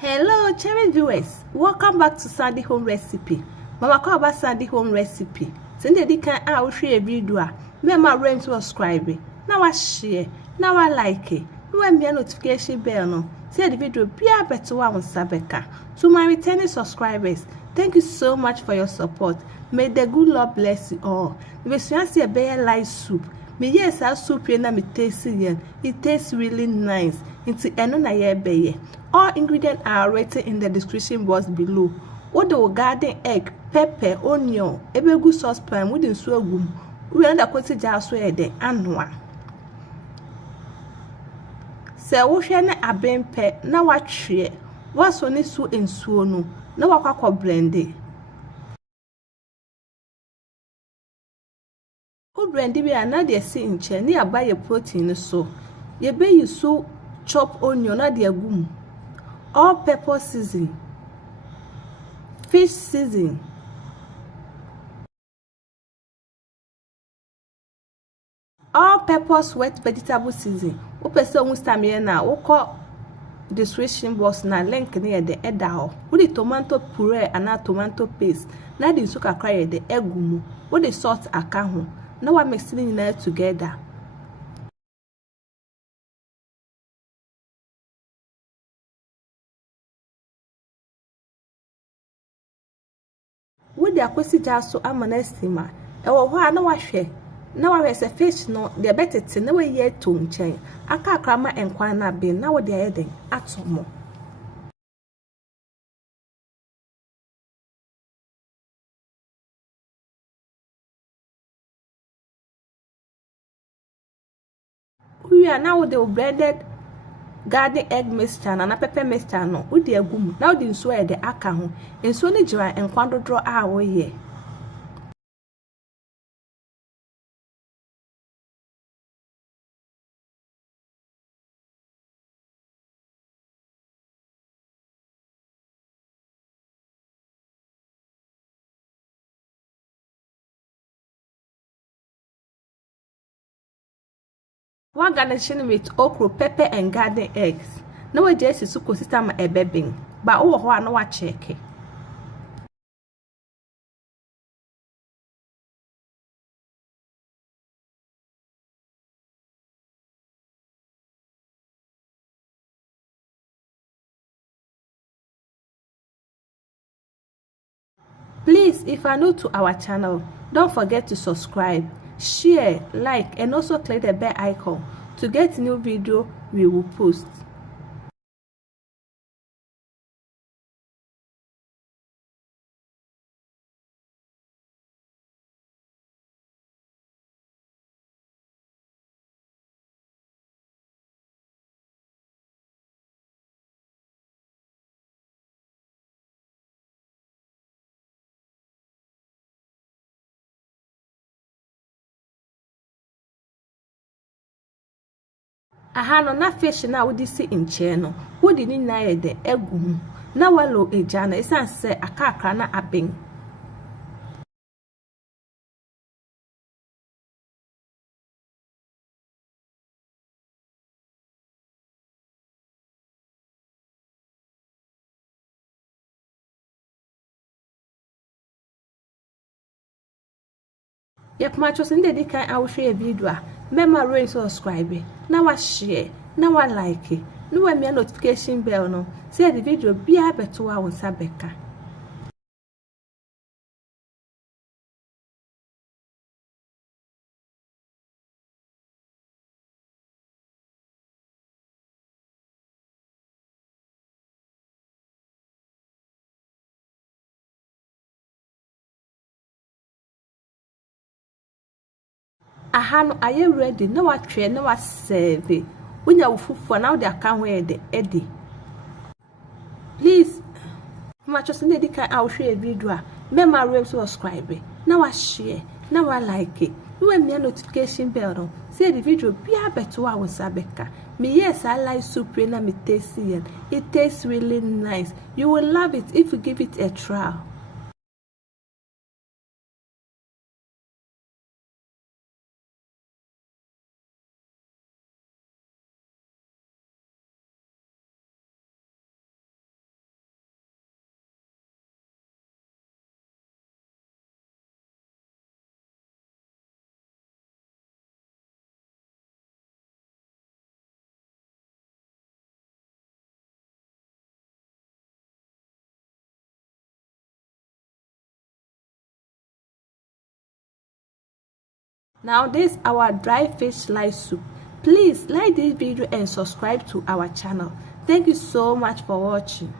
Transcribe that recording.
Hello cherry viewers, welcome back to Sandy Home Recipe. Mama call about Sandy Home Recipe. Send the can I share a video. Remember to subscribe. Now I share. Now I like it. When me a notification bell no. Say the video be a better one on Sabeka. To my returning subscribers, thank you so much for your support. May the good Lord bless you all. If you see a bear light soup, me yes our soup na me taste it tastes really nice. Into eno na ye beye. All ingredients are written in the description box below. What the garden egg, pepper, onion, ebegu saucepan with nsuo agum. We under kwoti jar so e den anwa. Se wo hwe na abempe na watwe. Waso ni su nsuo no. Na wakwa blend. O blend bi ana de si nche na ya your protein so. Ye be you so chop onion na de agum. All pepper season, fish season, all purpose wet vegetable season. Wo pese won stamina na wo ko description box na link na de eda ho. Wo the tomato puree ana tomato paste na de nsu kakra ye de egumu. Wo the salt aka ho. Na wa mix it together. Wo the akwesi jar so amana steamer. E wo ho a na wa hwe. Na wa se fish no de betete na we ye to nchen aka akrama enkwan na be na wo de ayeden atomo we are now the blended garden egg mixture na pepper mixture no wo de agum na wo de nsuo e de aka ho nsuo ni gira enkwan dodro a wo ye one garnishing with okro, pepper and garden eggs. Na we just suko system ebebing. Ba wo ho na wa check. Please, if you are new to our channel, don't forget to subscribe, share, like, and also click the bell icon to get new video we will post. Aha no na fish na wo di si nche no wo di ni na ye de egu na walo eja na isan se akakra na aben yep macho sin de kan a wo hwe video a mema rain subscribe na wa share na wa like no wa me notification bell no say the video bia beto wa won sabeka. Aha no aye ready na wa twe na wa serve unya wufufo na wo de aka ho e de edi. Please macho sin de kan a wo hwe video a mema rain subscribe na wa share na wa like no wa me notification bell no say the video bia beto wa won sabeka. Me yes I like soup na me taste it tastes really nice. You will love it if you give it a try. Now this is our dry fish light soup. Please like this video and subscribe to our channel. Thank you so much for watching.